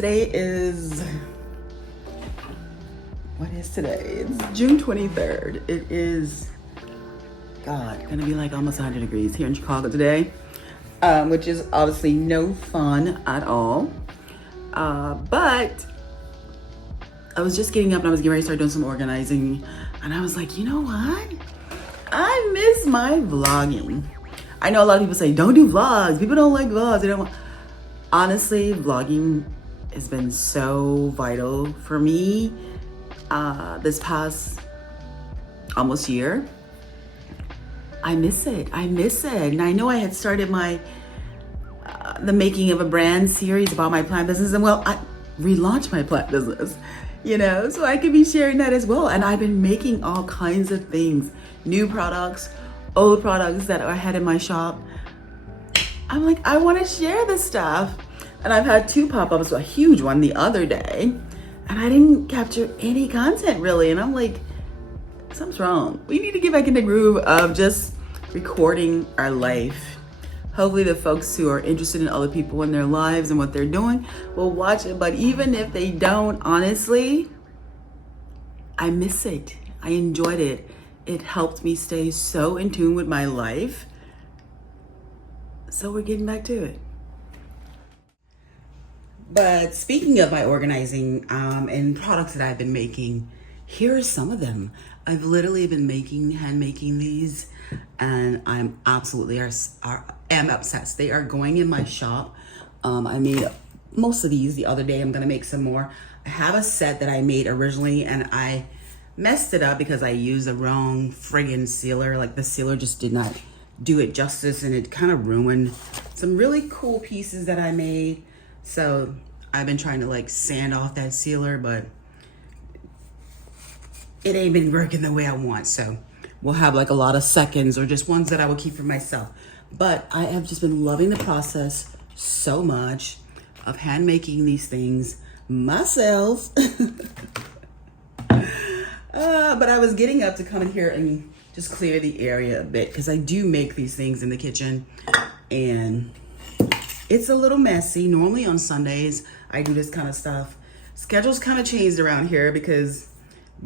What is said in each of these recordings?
Today is, what is today? It's June 23rd. It is, God, gonna be like almost 100 degrees here in Chicago today, which is obviously no fun at all. But I was just getting up and I was getting ready to start doing some organizing. And I was like, you know what? I miss my vlogging. I know a lot of people say, don't do vlogs. People don't like vlogs. They don't want... Honestly, vlogging has been so vital for me this past almost year. I miss it. And I know I had started my the making of a brand series about my plant business, and well, I relaunched my plant business, you know, so I could be sharing that as well. And I've been making all kinds of things, new products, old products that I had in my shop. I'm like, I want to share this stuff. And I've had two pop-ups, a huge one the other day, and I didn't capture any content really. And I'm like, something's wrong. We need to get back in the groove of just recording our life. Hopefully the folks who are interested in other people in their lives and what they're doing will watch it. But even if they don't, honestly, I miss it. I enjoyed it. It helped me stay so in tune with my life. So we're getting back to it. But speaking of my organizing and products that I've been making, here are some of them. I've literally been hand making these, and I'm absolutely am obsessed. They are going in my shop. I made most of these the other day. I'm gonna make some more. I have a set that I made originally, and I messed it up because I used the wrong friggin' sealer. Like, the sealer just did not do it justice, and it kind of ruined some really cool pieces that I made. So I've been trying to like sand off that sealer, but it ain't been working the way I want. So we'll have like a lot of seconds or just ones that I will keep for myself. But I have just been loving the process so much of hand making these things myself. But I was getting up to come in here and just clear the area a bit, because I do make these things in the kitchen and it's a little messy. Normally on Sundays, I do this kind of stuff. Schedule's kind of changed around here because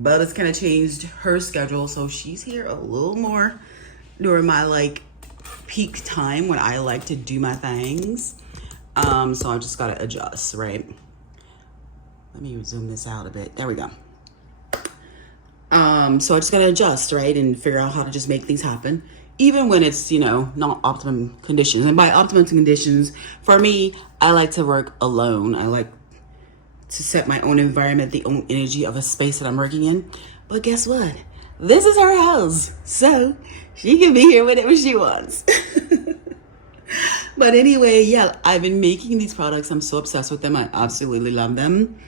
Butta's kind of changed her schedule. So she's here a little more during my like peak time when I like to do my things. So I just got to adjust, right? Let me zoom this out a bit. There we go. So I just got to adjust, right? And figure out how to just make things happen, even when it's, you know, not optimum conditions. And by optimum conditions, for me, I like to work alone. I like to set my own environment, the own energy of a space that I'm working in. But guess what? This is her house, so she can be here whenever she wants. But anyway, yeah, I've been making these products. I'm so obsessed with them. I absolutely love them.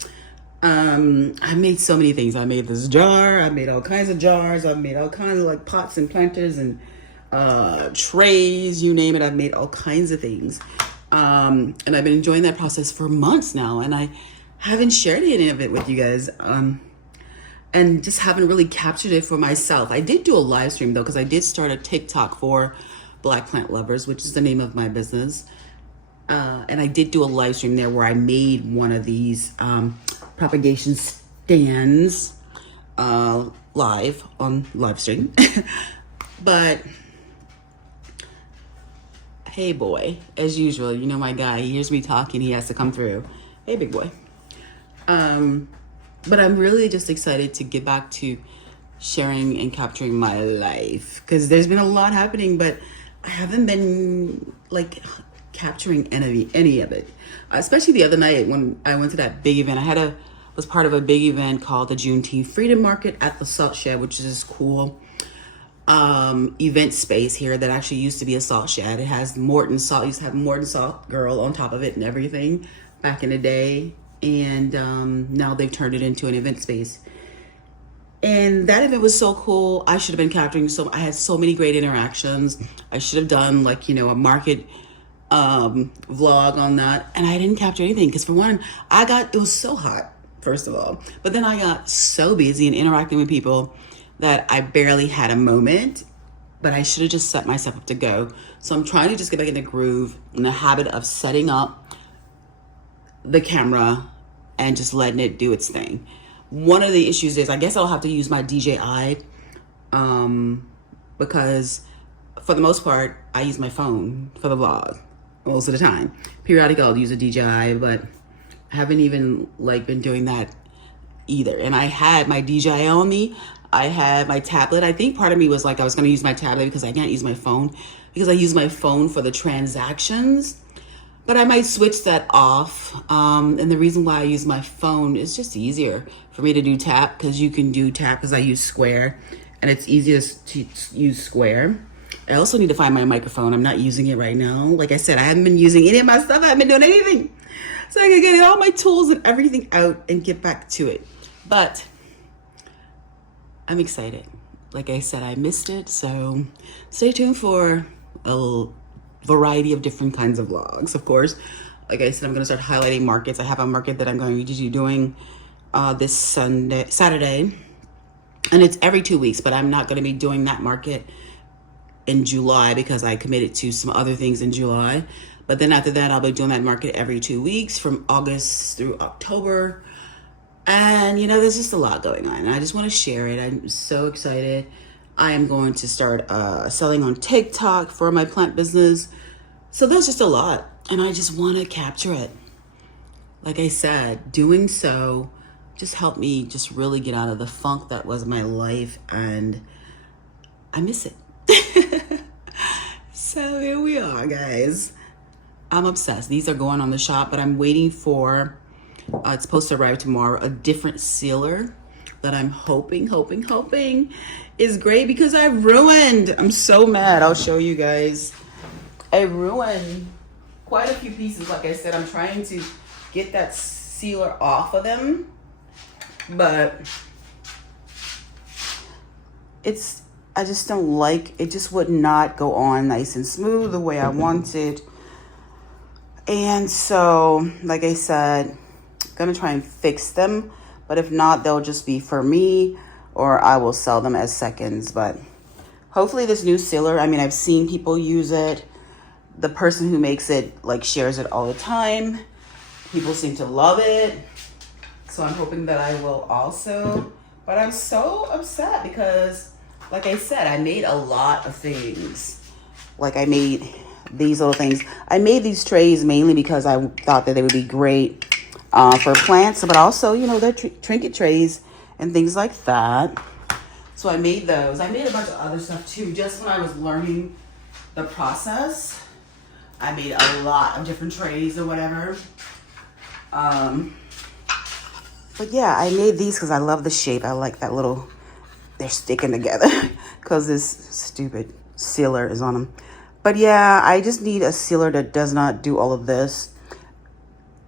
I made so many things. I made this jar. I made all kinds of jars. I've made all kinds of like pots and planters and trays, you name it. I've made all kinds of things. And I've been enjoying that process for months now. And I haven't shared any of it with you guys. And just haven't really captured it for myself. I did do a live stream though, because I did start a TikTok for Black Plant Lovers, which is the name of my business. And I did do a live stream there where I made one of these propagation stands live on live stream. But hey boy, as usual, you know my guy, he hears me talking, he has to come through. Hey big boy. But I'm really just excited to get back to sharing and capturing my life, because there's been a lot happening, but I haven't been like capturing any of it. Especially the other night when I went to that big event. I was part of a big event called the Juneteenth Freedom Market at the Salt Shed, which is this cool event space here that actually used to be a salt shed. It has Morton salt, used to have Morton Salt Girl on top of it and everything back in the day. And now they've turned it into an event space. And that event was so cool. I should have been capturing I had so many great interactions. I should have done like, you know, a market vlog on that. And I didn't capture anything because for one, it was so hot, first of all. But then I got so busy and interacting with people that I barely had a moment, but I should have just set myself up to go. So I'm trying to just get back in the groove, in the habit of setting up the camera and just letting it do its thing. One of the issues is I guess I'll have to use my DJI because for the most part, I use my phone for the vlog most of the time. Periodically, I'll use a DJI, but I haven't even like been doing that either. And I had my DJI on me. I had my tablet. I think part of me was like I was going to use my tablet because I can't use my phone because I use my phone for the transactions. But I might switch that off. And the reason why I use my phone is just easier for me to do tap because you can do tap because I use Square and it's easiest to use Square. I also need to find my microphone. I'm not using it right now. Like I said, I haven't been using any of my stuff. I haven't been doing anything. So I can get all my tools and everything out and get back to it. But I'm excited. Like I said, I missed it. So stay tuned for a variety of different kinds of vlogs. Of course, like I said, I'm going to start highlighting markets. I have a market that I'm going to be doing this Saturday. And it's every 2 weeks, but I'm not going to be doing that market in July because I committed to some other things in July. But then after that, I'll be doing that market every 2 weeks from August through October. And, you know, there's just a lot going on. And I just want to share it. I'm so excited. I am going to start selling on TikTok for my plant business. So there's just a lot. And I just want to capture it. Like I said, doing so just helped me just really get out of the funk that was my life. And I miss it. So here we are, guys. I'm obsessed. These are going on the shop, but I'm waiting for, it's supposed to arrive tomorrow, a different sealer that I'm hoping is great because I ruined. I'm so mad. I'll show you guys. I ruined quite a few pieces. Like I said, I'm trying to get that sealer off of them, but I just don't like, it just would not go on nice and smooth the way I wanted. And so, like I said, I'm gonna try and fix them, but if not, they'll just be for me or I will sell them as seconds. But hopefully this new sealer, I mean, I've seen people use it. The person who makes it like shares it all the time. People seem to love it. So I'm hoping that I will also, but I'm so upset because like I said, I made a lot of things. Like I made these little things. I made these trays mainly because I thought that they would be great for plants, but also, you know, they're trinket trays and things like that. So I made those. I made a bunch of other stuff too. Just when I was learning the process, I made a lot of different trays or whatever. But yeah, I made these because I love the shape. I like that little, they're sticking together because this stupid sealer is on them. But yeah, I just need a sealer that does not do all of this.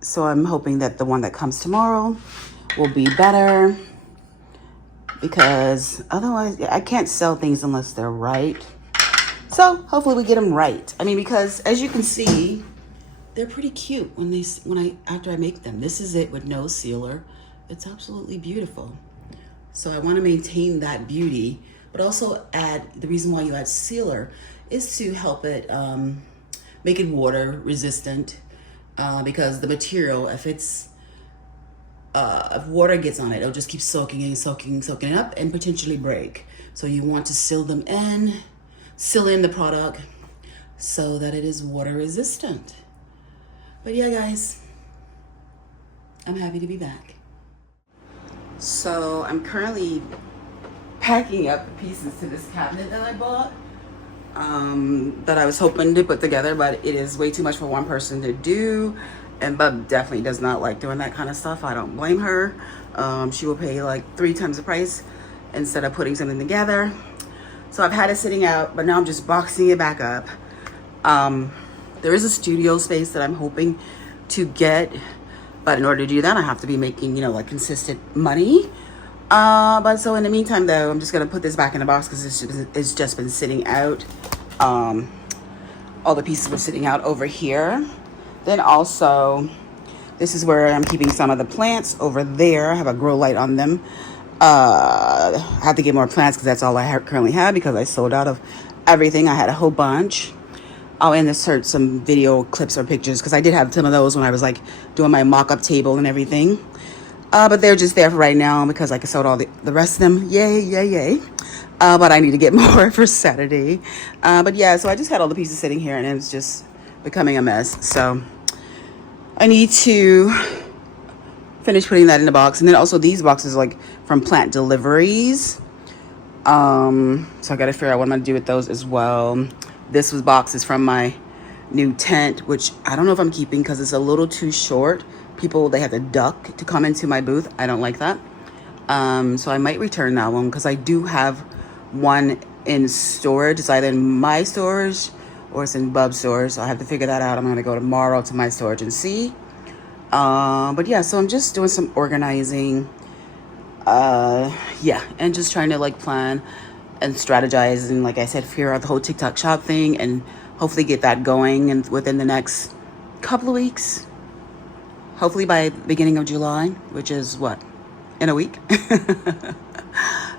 So I'm hoping that the one that comes tomorrow will be better because otherwise I can't sell things unless they're right. So hopefully we get them right. I mean, because as you can see, they're pretty cute after I make them. This is it with no sealer. It's absolutely beautiful. So I want to maintain that beauty, but also the reason why you add sealer is to help it make it water resistant because the material, if water gets on it, it'll just keep soaking it up and potentially break. So you want to seal in the product so that it is water resistant. But yeah, guys, I'm happy to be back. So I'm currently packing up pieces to this cabinet that I bought that I was hoping to put together, but it is way too much for one person to do. And Bub definitely does not like doing that kind of stuff. I don't blame her. She will pay like 3 times the price instead of putting something together. So I've had it sitting out, but now I'm just boxing it back up. There is a studio space that I'm hoping to get, but in order to do that, I have to be making, you know, like consistent money. But so in the meantime, though, I'm just gonna put this back in the box because it's just been sitting out. All the pieces were sitting out over here. Then also, this is where I'm keeping some of the plants over there. I have a grow light on them. I have to get more plants because that's all I currently have because I sold out of everything. I had a whole bunch. I'll insert some video clips or pictures because I did have some of those when I was like doing my mock-up table and everything. But they're just there for right now because like I sold all the rest of them. Yay, yay, yay. But I need to get more for Saturday. But yeah, so I just had all the pieces sitting here and it's just becoming a mess. So I need to finish putting that in the box. And then also these boxes like from Plant Deliveries. So I got to figure out what I'm going to do with those as well. This was boxes from my new tent, which I don't know if I'm keeping because it's a little too short. People, they have to duck to come into my booth. I don't like that. So I might return that one because I do have one in storage. It's either in my storage or it's in Bub's storage. So I have to figure that out. I'm going to go tomorrow to my storage and see. But yeah, so I'm just doing some organizing. Yeah, and just trying to like plan and strategize. And like I said, figure out the whole TikTok shop thing and hopefully get that going and within the next couple of weeks. Hopefully by the beginning of July, which is what? In a week.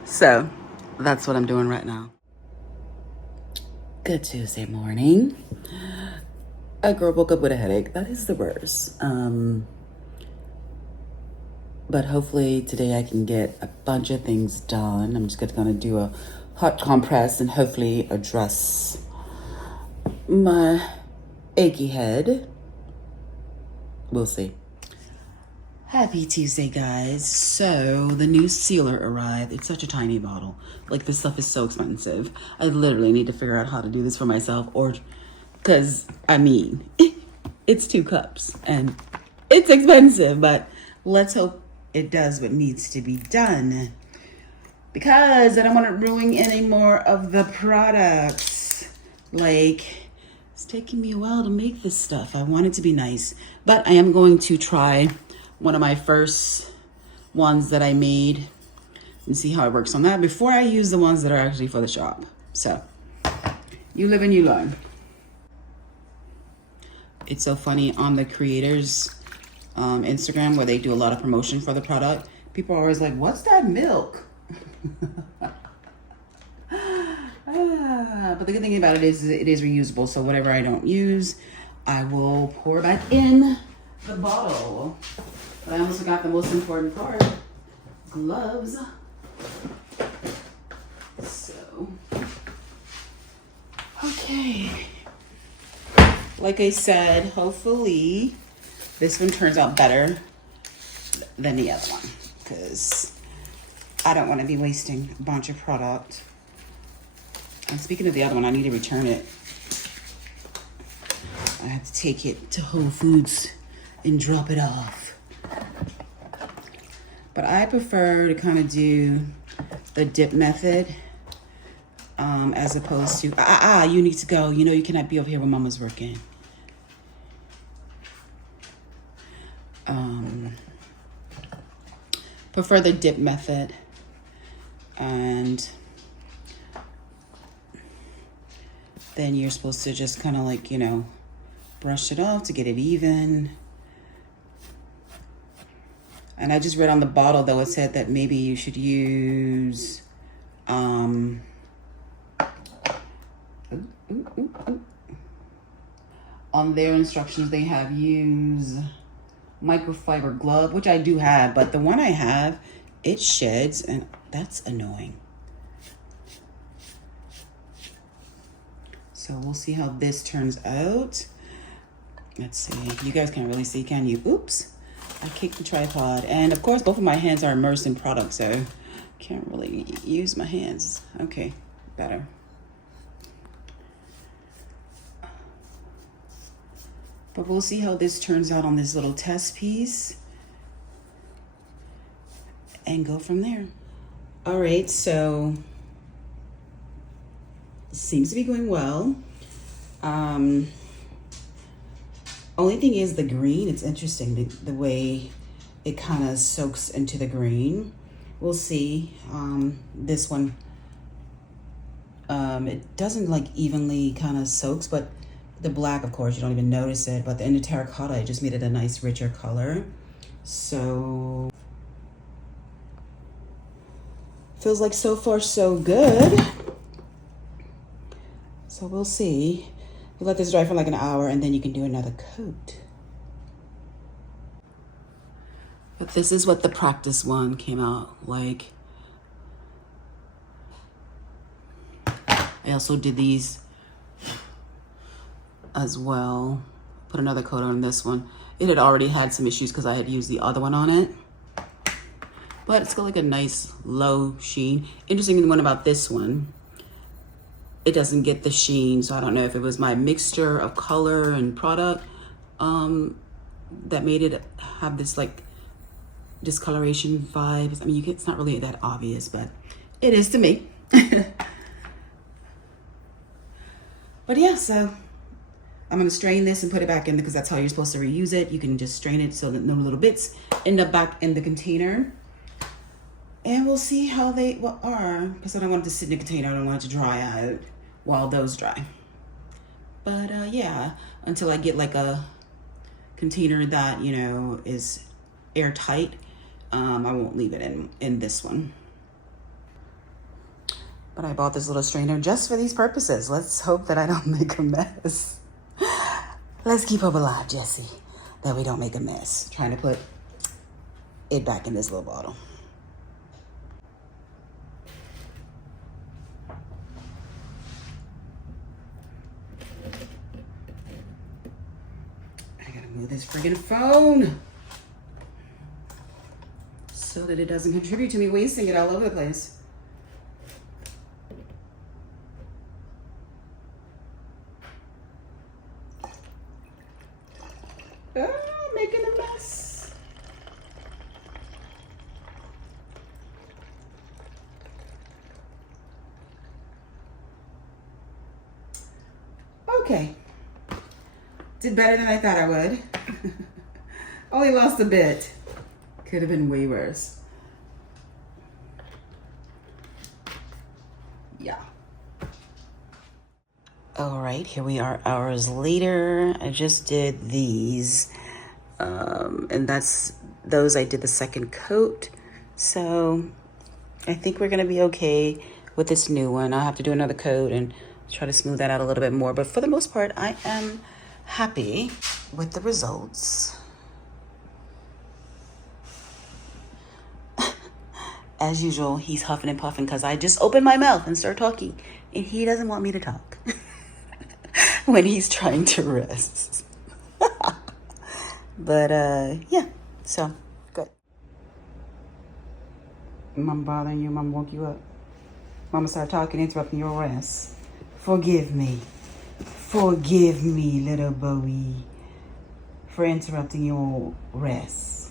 So that's what I'm doing right now. Good Tuesday morning. A girl woke up with a headache. That is the worst. But hopefully today I can get a bunch of things done. I'm just gonna do a hot compress and hopefully address my achy head. We'll see. Happy Tuesday, guys. So the new sealer arrived. It's such a tiny bottle. Like, this stuff is so expensive. I literally need to figure out how to do this for myself, or because I mean it's 2 cups and it's expensive, but let's hope it does what needs to be done, because I don't want to ruin any more of the products. Like, it's taking me a while to make this stuff. I want it to be nice, but I am going to try one of my first ones that I made and see how it works on that before I use the ones that are actually for the shop. So you live and you learn. It's so funny on the creators Instagram where they do a lot of promotion for the product. People are always like, what's that milk? But the good thing about it is it is reusable. So whatever I don't use, I will pour back in the bottle. But I almost forgot the most important part, gloves. So, okay. Like I said, hopefully this one turns out better than the other one, because I don't want to be wasting a bunch of product. And speaking of the other one, I need to return it. I have to take it to Whole Foods and drop it off. But I prefer to kind of do the dip method as opposed to, you need to go. You know you cannot be over here when Mama's working. Prefer the dip method. And then you're supposed to just kind of like, you know, brush it off to get it even. And I just read on the bottle, though, it said that maybe you should use, on their instructions, they have use microfiber glove, which I do have, but the one I have, it sheds, and that's annoying. So we'll see how this turns out. Let's see. You guys can't really see, can you? Oops. I kicked the tripod. And of course, both of my hands are immersed in product, so can't really use my hands. Okay, better. But we'll see how this turns out on this little test piece and go from there. All right, so seems to be going well. Only thing is the green, it's interesting the way it kind of soaks into the green. We'll see. This one, it doesn't like evenly kind of soaks, but the black, of course, you don't even notice it, but in the terracotta, it just made it a nice richer color. So, feels like so far so good. So we'll see. You let this dry for like an hour and then you can do another coat. But this is what the practice one came out like. I also did these as well. Put another coat on this one. It had already had some issues because I had used the other one on it. But it's got like a nice low sheen. Interesting one about this one, it doesn't get the sheen. So I don't know if it was my mixture of color and product that made it have this like discoloration vibes. I mean, it's not really that obvious, but it is to me. But yeah, so I'm gonna strain this and put it back in because that's how you're supposed to reuse it. You can just strain it so that no little bits end up back in the container. And we'll see how they are, because I don't want it to sit in the container. I don't want it to dry out while those dry. But yeah, until I get like a container that, you know, is airtight, I won't leave it in this one. But I bought this little strainer just for these purposes. Let's hope that I don't make a mess. Let's keep hope alive, Jesse, that we don't make a mess trying to put it back in this little bottle. I gotta move this friggin' phone so that it doesn't contribute to me wasting it all over the place. Making a mess. Okay. Did better than I thought I would. Only lost a bit. Could have been way worse. Yeah. All right, here we are hours later. I just did these. And that's those I did the second coat. So I think we're gonna be okay with this new one. I'll have to do another coat and try to smooth that out a little bit more. But for the most part, I am happy with the results. As usual, he's huffing and puffing because I just opened my mouth and started talking. And he doesn't want me to talk when he's trying to rest. But yeah, so good. Mom bothering you? Mom woke you up? Mama started talking, interrupting your rest. Forgive me. Forgive me, little Bowie, for interrupting your rest.